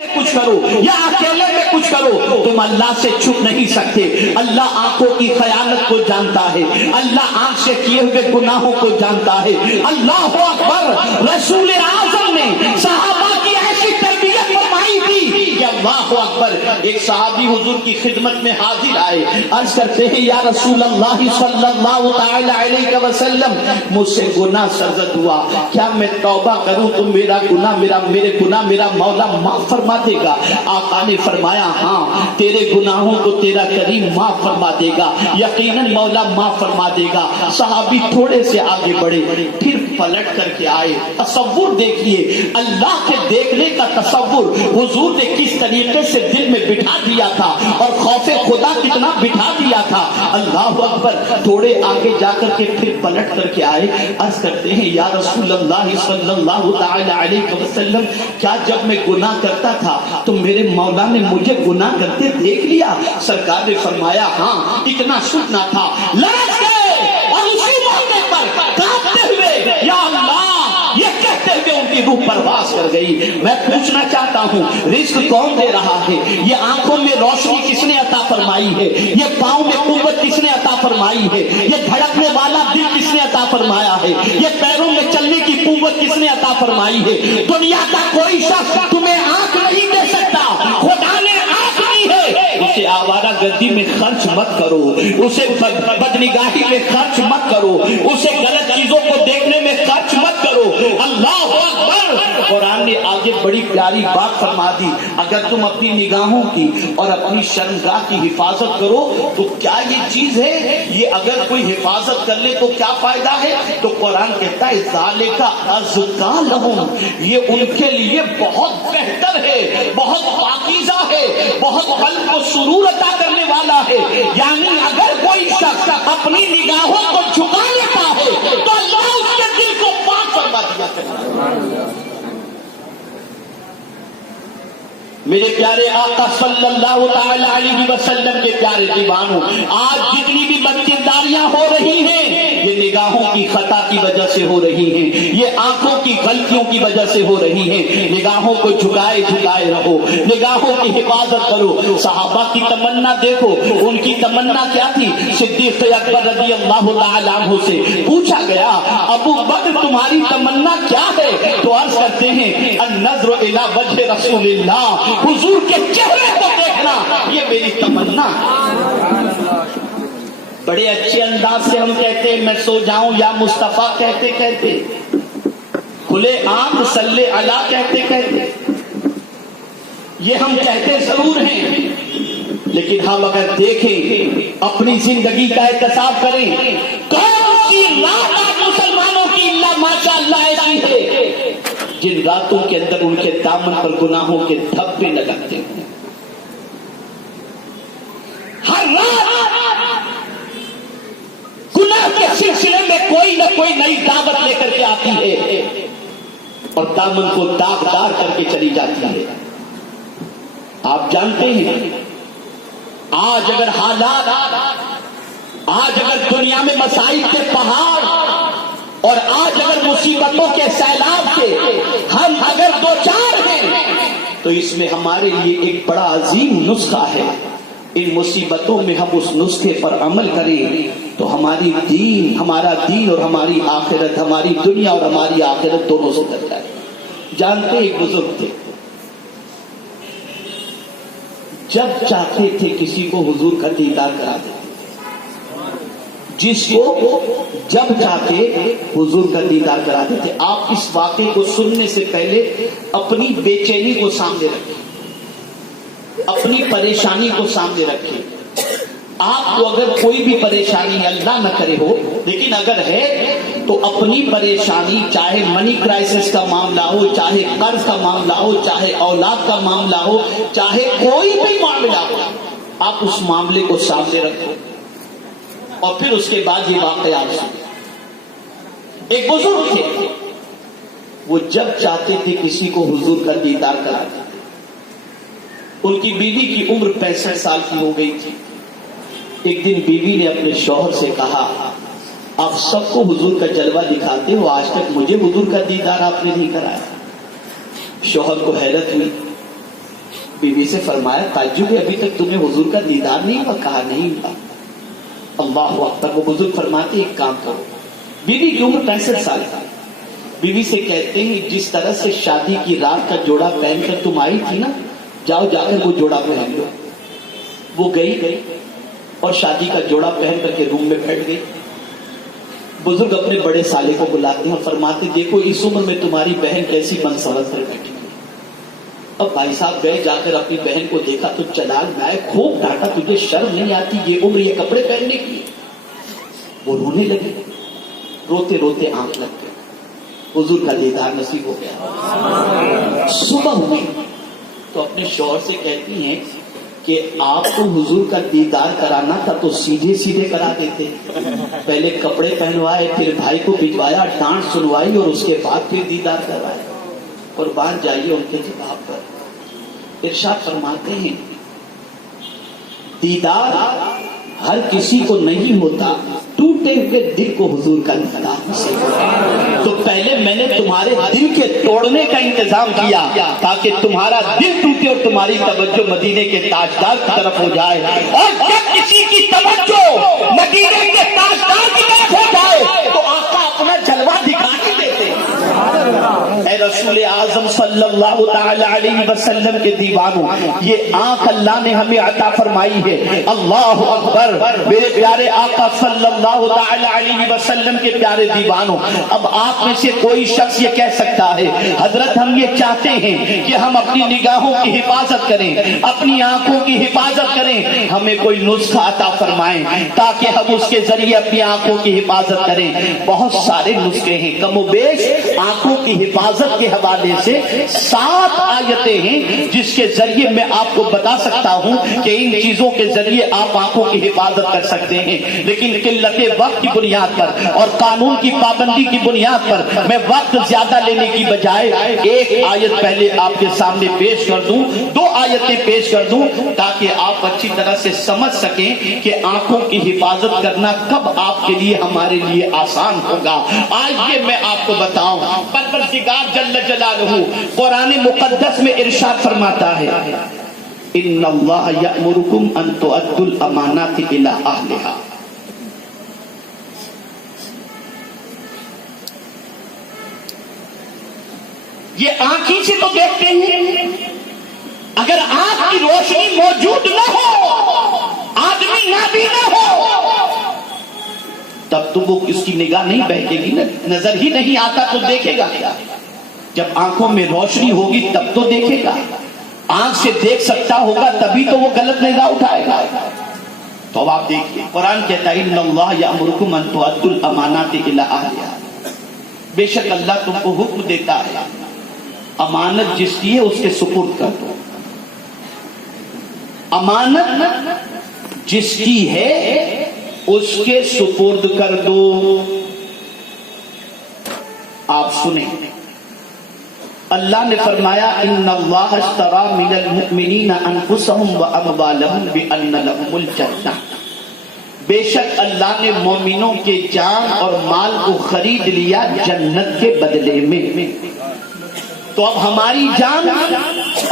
کچھ کرو یا اکیلے میں کچھ کرو، تم اللہ سے چھپ نہیں سکتے۔ اللہ آنکھوں کی خیانت کو جانتا ہے، اللہ آنکھ سے کیے ہوئے گناہوں کو جانتا ہے۔ اللہ اکبر۔ رسول اعظم نے صحابہ کی ایسی تربیت فرمائی تھی کہ اللہ اکبر، ایک صحابی حضور کی خدمت میں حاضر آئے، عرض کرتے ہیں یا رسول اللہ صلی اللہ تعالی علیہ وسلم، مجھ سے گناہ سرزد ہوا، کیا میں توبہ کروں تو میرے گناہ میرا مولا معاف فرما دے گا؟ آقا نے فرمایا ہاں، تیرے گناہوں کو تیرا کریم معاف فرما دے گا، یقیناً مولا معاف فرما دے گا۔ صحابی تھوڑے سے آگے بڑھے، پھر پلٹ کر کے آئے۔ تصور دیکھیے، اللہ کے دیکھنے کا تصور حضور نے کس طریقے سے دل میں بٹھا دیا تھا، اور خوف خدا کتنا بٹھا دیا تھا۔ اللہ اکبر۔ تھوڑے آگے جا کر کے پھر پلٹ کر کے آئے، عرض کرتے ہیں یا رسول اللہ صلی اللہ تعالی علیہ وسلم، کیا جب میں گناہ کرتا تھا تو میرے مولا نے مجھے گناہ کرتے دیکھ لیا؟ سرکار نے فرمایا ہاں، اتنا سننا تھا، لڑک گئے اور اسی موقع پر کانپتے ہوئے یا اللہ یہ کہتے ہوئے ان کی روح پرواز کر گئی۔ میں پوچھنا چاہتا ہوں، رزق کون دے رہا ہے؟ یہ آنکھوں میں روشنی کس نے عطا فرمائی ہے؟ یہ پاؤں میں قوت کس نے عطا فرمائی ہے؟ یہ دھڑکنے والا دل کس نے عطا فرمایا ہے؟ یہ پیروں میں چلنے کی قوت کس نے عطا فرمائی ہے؟ دنیا کا کوئی شخص تمہیں آنکھ نہیں دے سکتا، خدا نے آنکھ دی ہے۔ اسے آوارہ گردی میں خرچ مت کرو، اسے بدنگاہی میں خرچ مت کرو، اسے غلط چیزوں کو دیکھنے میں خرچ مت کرو۔ اللہ اکبر۔ قرآن نے آگے بڑی پیاری بات فرما دی، اگر تم اپنی نگاہوں کی اور اپنی شرمگاہ کی حفاظت کرو تو کیا یہ چیز ہے؟ یہ اگر کوئی حفاظت کر لے تو کیا فائدہ ہے؟ تو قرآن کہتا ہے ذالک ازکیٰ لہم، یہ ان کے لیے بہت بہتر ہے، بہت پاکیزہ ہے، بہت قلب کو سرور عطا کرنے والا ہے۔ یعنی اگر کوئی شخص اپنی نگاہوں کو جھکا لیتا ہے تو اللہ اس کے دل کو پاک فرما دیا کرتا۔ میرے پیارے آقا صلی اللہ تعالی علیہ وسلم کے پیارے دیوانوں، آج جتنی بھی بدکرداریاں ہو رہی ہیں یہ نگاہوں کی خطا کی وجہ سے ہو رہی ہیں، یہ آنکھوں کی غلطیوں کی وجہ سے ہو رہی ہیں۔ نگاہوں کو جھکائے رہو، نگاہوں کی حفاظت کرو۔ صحابہ کی تمنا دیکھو، ان کی تمنا کیا تھی؟ صدیق اکبر رضی اللہ تعالی عنہ سے پوچھا گیا ابو بکر تمہاری تمنا کیا ہے؟ تو عرض کرتے ہیں النظر الی وجہ رسول اللہ، حضور کے چہرے کو دیکھنا یہ میری تمنا۔ بڑے اچھے انداز سے ہم کہتے ہیں میں سو جاؤں یا مصطفیٰ کہتے کہتے، کھلے عام صلی علی کہتے کہتے، یہ ہم کہتے ضرور ہیں، لیکن ہم اگر دیکھیں اپنی زندگی کا احتساب کریں، کون سی رات مسلمانوں کی اللہ ماشاء اللہ ایسی ہے جن راتوں کے اندر ان کے دامن پر گناہوں کے دھبے لگتے ہیں؟ ہر رات گناہ کے سلسلے میں کوئی نہ کوئی نئی دعوت لے کر کے آتی ہے اور دامن کو داغدار کر کے چلی جاتی ہے۔ آپ جانتے ہیں آج اگر حالات، آج اگر دنیا میں مسائل کے پہاڑ اور آج اگر مصیبتوں کے سیلاب کے ہم اگر دو چار ہیں تو اس میں ہمارے لیے ایک بڑا عظیم نسخہ ہے۔ ان مصیبتوں میں ہم اس نسخے پر عمل کریں تو ہمارا دین اور ہماری آخرت، ہماری دنیا اور ہماری آخرت دونوں سے کر جائے۔ جانتے ایک بزرگ تھے، جب چاہتے تھے کسی کو حضور کا دیدار کرا دیتے، جس کو جب چاہتے حضور کا دیدار کرا دیتے۔ آپ اس واقعے کو سننے سے پہلے اپنی بے چینی کو سامنے رکھیں، اپنی پریشانی کو سامنے رکھیں۔ آپ کو اگر کوئی بھی پریشانی اللہ نہ کرے ہو، لیکن اگر ہے تو اپنی پریشانی، چاہے منی کرائسس کا معاملہ ہو، چاہے قرض کا معاملہ ہو، چاہے اولاد کا معاملہ ہو، چاہے کوئی بھی معاملہ ہو، آپ اس معاملے کو سامنے رکھو اور پھر اس کے بعد یہ واقعات سنیں۔ ایک بزرگ تھے، وہ جب چاہتے تھے کسی کو حضور کا دیدار کرا دیتے۔ ان کی بیوی کی عمر 65 سال کی ہو گئی تھی۔ ایک دن بیوی نے اپنے شوہر سے کہا آپ سب کو حضور کا جلوہ دکھاتے ہو، آج تک مجھے حضور کا دیدار آپ نے نہیں کرایا۔ شوہر کو حیرت ہوئی، बीवी से फरमाया ताज्जुब है, अभी तक तुम्हें हुजूर का दीदार नहीं हुआ? कहा नहीं हुआ। अल्लाह अकबर। वो बुजुर्ग फरमाते एक काम करो, बीवी की उम्र 65 साल था, बीवी से कहते हैं जिस तरह से शादी की रात का जोड़ा पहनकर तुम आई थी ना, जाओ जाकर वो जोड़ा पहन लो। वो गई और शादी का जोड़ा पहन करके रूम में बैठ गई। बुजुर्ग अपने बड़े साले को बुलाते हैं और फरमाते देखो इस उम्र में तुम्हारी बहन कैसी मनसवत कर बैठी है। अब भाई साहब गए, जाकर अपनी बहन को देखा तो चलाल में आए, खूब डांटा, तुझे शर्म नहीं आती ये उम्र ये कपड़े पहनने की? वो रोने लगे, रोते रोते आंख लग गए, हुजूर का दीदार नसीब हो गया। सुबह हुई तो अपने शौहर से कहती हैं कि आपको हुजूर का दीदार कराना था तो सीधे सीधे करा देते, पहले कपड़े पहनवाए, फिर भाई को भिजवाया, डांट सुनवाई और उसके बाद फिर दीदार करवाया। और बात जाइए उनके जवाब पर। इरशाद फरमाते हैं दीदार हर किसी को नहीं होता, टूटे हुए दिल को हुजूर का दीदार। तो पहले मैंने तुम्हारे दिल के तोड़ने का इंतजाम किया ताकि तुम्हारा दिल टूटे और तुम्हारी तवज्जो मदीने के ताजदार की तरफ हो जाए। और जब किसी की तवज्जो मदीने के ताजदार की तरफ हो जाए तो आका अपना जलवा दिखा ही देते। ऐ रसूल आजम सल्लल्लाहु तआला अलैहि वसल्लम के दीवानों, ये आंख अल्लाह ने हमें अता फरमाई है। अल्लाह अकबर। मेरे प्यारे आका सल्लल्लाहु तआला अलैहि वसल्लम के प्यारे दीवानों, अब आप में से कोई शख्स ये कह सकता है हजरत हम ये चाहते हैं कि हम अपनी निगाहों की हिफाजत करें, अपनी आंखों की हिफाजत करें, हमें कोई नुस्खा अता फरमाएं ताकि हम उसके जरिए अपनी आंखों की हिफाजत करें। बहुत सारे नुस्खे हैं, कमोबेश आंखों की हिफाजत के हवाले से 7 आयतें हैं जिसके जरिए मैं आपको बता सकता हूं कि इन चीजों के जरिए आप आंखों की हिफाजत कर सकते हैं। लेकिन किल्लते वक्त की बुनियाद पर और कानून की पाबंदी की बुनियाद पर मैं वक्त ज्यादा लेने की बजाय एक आयत पहले आपके सामने पेश कर दूं, 2 आयतें पेश कर दूं ताकि आप अच्छी तरह से समझ सकें कि आंखों की हिफाजत करना कब आपके लिए हमारे लिए आसान होगा। आज ये मैं आपको बताऊं, परवरदिगार जल्ल जलालहू कुरान मुकद्दस में इरशाद फरमाता है इन्नल्लाह यअमुरुकुम अन तुअद्दुल अमानाति इला अहलिहा। ये आंखी से तो देखते हैं, अगर आंख की रोशनी मौजूद न हो, आदमी नाबीना हो, तब तो वो उसकी निगाह नहीं बहकेगी ना, नजर ही नहीं आता तो देखेगा क्या? जब आंखों में रोशनी होगी तब तो देखेगा। आंख से देख सकता होगा तभी तो वो गलत निगाह उठाएगा। तो अब आप देखिए कुरान कहता है इन्नल्लाह यअमुरुकुम अन तुअद्दुल अमानाति इला अहलिहा। बेशक अल्लाह तुमको हुक्म देता है अमानत जिसकी है उसके सुपुर्द कर दो। अमानत जिसकी है उसके सुपुर्द कर दो। आप सुने अल्लाह ने फरमाया इन्नल्लाह अश्तरा मिनल मुमिनीना अनफुसहुम व अमवालहुम बिअन्न लहुमुल जन्नह। बेशक अल्लाह ने मोमिनों के जान और माल को खरीद लिया जन्नत के बदले में। तो अब हमारी जान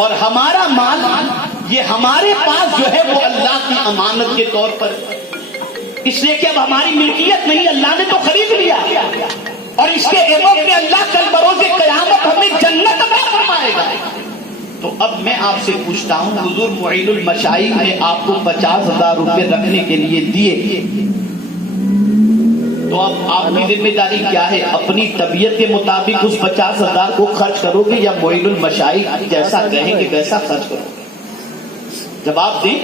और हमारा माल ये हमारे पास जो है वो अल्लाह की अमानत के तौर पर, इसलिए कि अब हमारी मिल्कियत नहीं, अल्लाह ने तो खरीद लिया और इसके एवज में अल्लाह कल बरोज़े क़यामत हमें जन्नत अता फरमाएगा। तो अब मैं आपसे पूछता हूं, हुजूर मुईनुल मशाइख ने आपको 50,000 रुपए रखने के लिए दिए, तो अब आपकी जिम्मेदारी क्या है? अपनी तबीयत के मुताबिक उस 50,000 को खर्च करोगे या मुईनुल मशाइख जैसा कहेंगे वैसा खर्च करोगे? जवाब दें।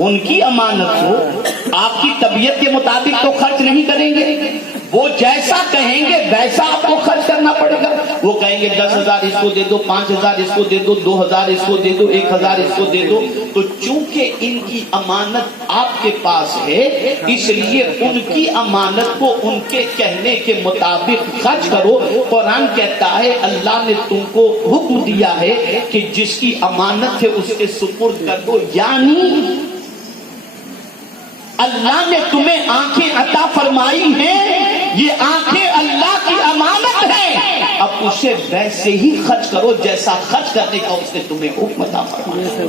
उनकी अमानत को आपकी तबीयत के मुताबिक तो खर्च नहीं करेंगे, वो जैसा कहेंगे वैसा आपको खर्च करना पड़ेगा। वो कहेंगे 10,000 इसको दे दो, 5,000 इसको दे दो, 2,000 इसको दे दो, 1,000 इसको दे दो। तो चूंकि इनकी अमानत आपके पास है इसलिए उनकी अमानत को उनके कहने के मुताबिक खर्च करो। कुरान कहता है अल्लाह ने तुमको हुक्म दिया है कि जिसकी अमानत है उसके सुपुर्द कर दो। यानी अल्लाह ने तुम्हें आंखें अता फरमाई हैं, ये आंखें अल्लाह की अमानत है, अब اسے ویسے ہی خرچ کرو جیسا خرچ کرنے کا اس نے تمہیں حکم عطا فرمایا.